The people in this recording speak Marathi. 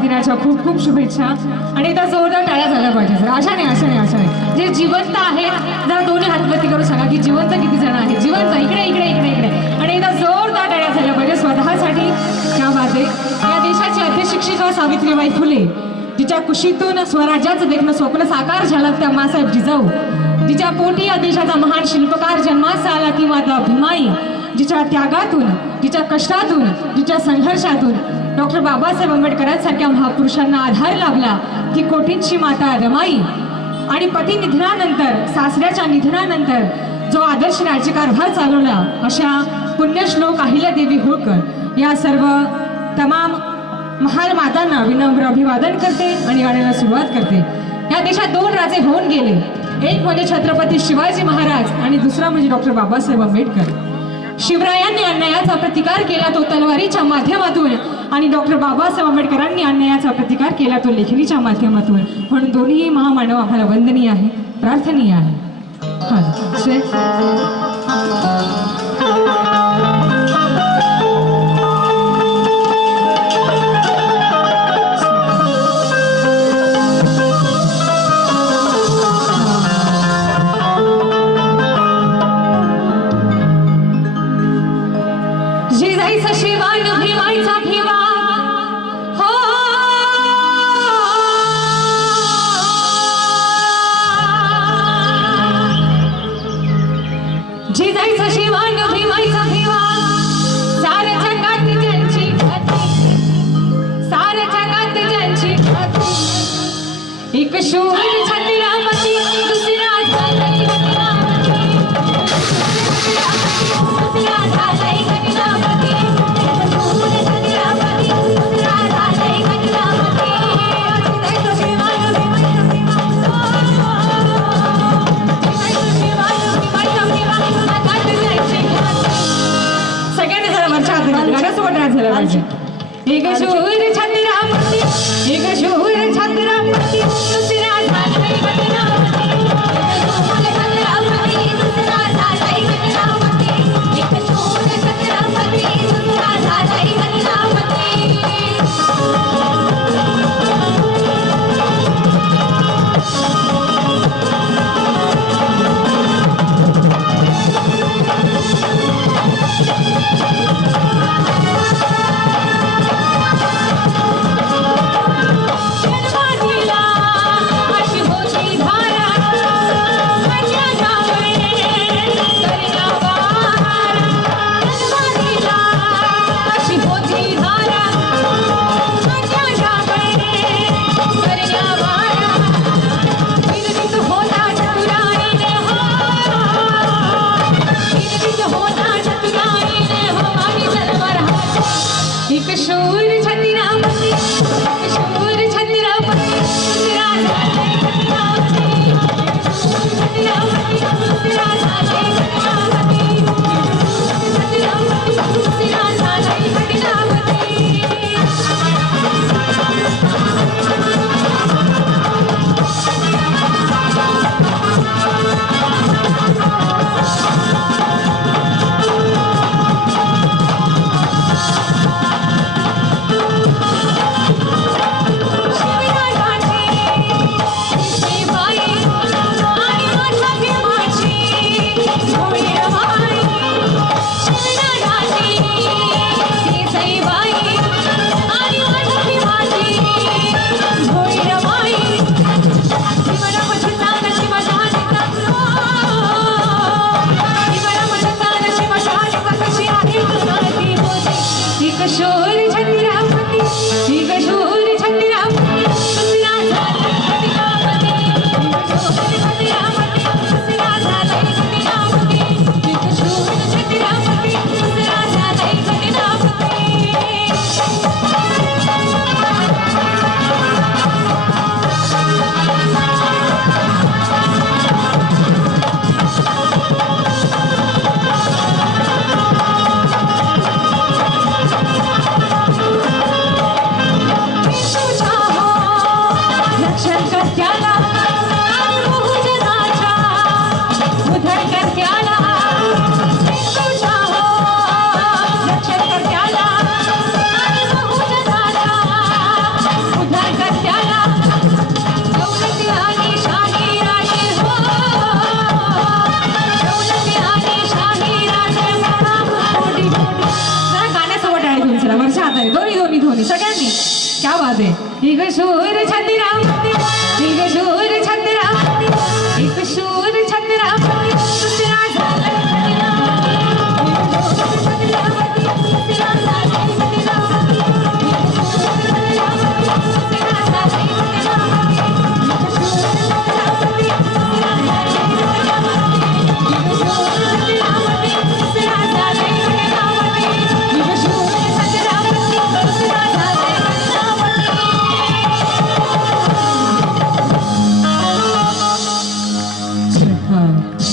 दिनाच्या खूप खूप शुभेच्छा आणि एकदा जोरदार टाळ्या झाल्या पाहिजे सर. अशाने जे जिवंत आहेत जरा दोन्ही हातवरती करून सांगा की जिवंत किती जण आहेत. जिवंत इकडे इकडे इकडे इकडे आणि एकदा जोरदार टाळ्या झाल्या पाहिजे स्वतःसाठी. त्या वादे या देशाची अध्यशिक्षिका सावित्रीबाई फुले जिच्या कुशीतून स्वराज्याचं देखणं स्वप्न साकार झालं त्या मासाहेब जिजाऊ जिच्या पोटी या देशाचा महान शिल्पकार जन्मास आला ती माता भीमाई जिच्या त्यागातून जिच्या कष्टातून जिच्या संघर्षातून डॉक्टर बाबासाहेब आंबेडकरांसारख्या महापुरुषांना आधार लाभला ती कोटींची माता रमाई आणि पती निधनानंतर सासऱ्याच्या निधनानंतर जो आदर्श राज्यकारभार चालवला अशा पुण्यश्लोक अहिल्यादेवी होळकर या सर्व तमाम महान मातांना विनम्र अभिवादन करते आणि गाण्याला सुरुवात करते. या देशात 2 राजे होऊन गेले. एक म्हणजे छत्रपती शिवाजी महाराज आणि दुसरा म्हणजे डॉक्टर बाबासाहेब आंबेडकर. शिवरायांनी अन्यायाचा प्रतिकार केला तो तलवारीच्या माध्यमातून आणि डॉक्टर बाबासाहेब आंबेडकरांनी अन्यायाचा प्रतिकार केला तो लेखणीच्या माध्यमातून. म्हणून दोन्ही महामानव आम्हाला वंदनीय आहे, प्रार्थनीय आहे. जिजाईचा शिवान भीमाईचा भिवा हो जिजाईचा शिवान भीमाईचा भिवा साऱ्या जगात ज्यांची ख्याती साऱ्या जगात ज्यांची ख्याती एक शूर छत्रपती दुसरा झालाय एक शूर छत्रपती एक शूर छत्रपती दुसरा झालाय गणपती दुसरा झालाय गणपती एक शूर छत्रपती दुसरा झालाय एक शूर छत्रपती एक शूर छत्रपती दुसरा झालाय गणपती छत्रपती दुसरा झालाय गणपती छत्रपती दुसरा झालाय Sorry. जरा वरच्या हाताने दोन्ही दोन्ही दोन्ही सगळ्यांनी क्या बात आहे. हिग शूर छाती राम हिग शूर छाती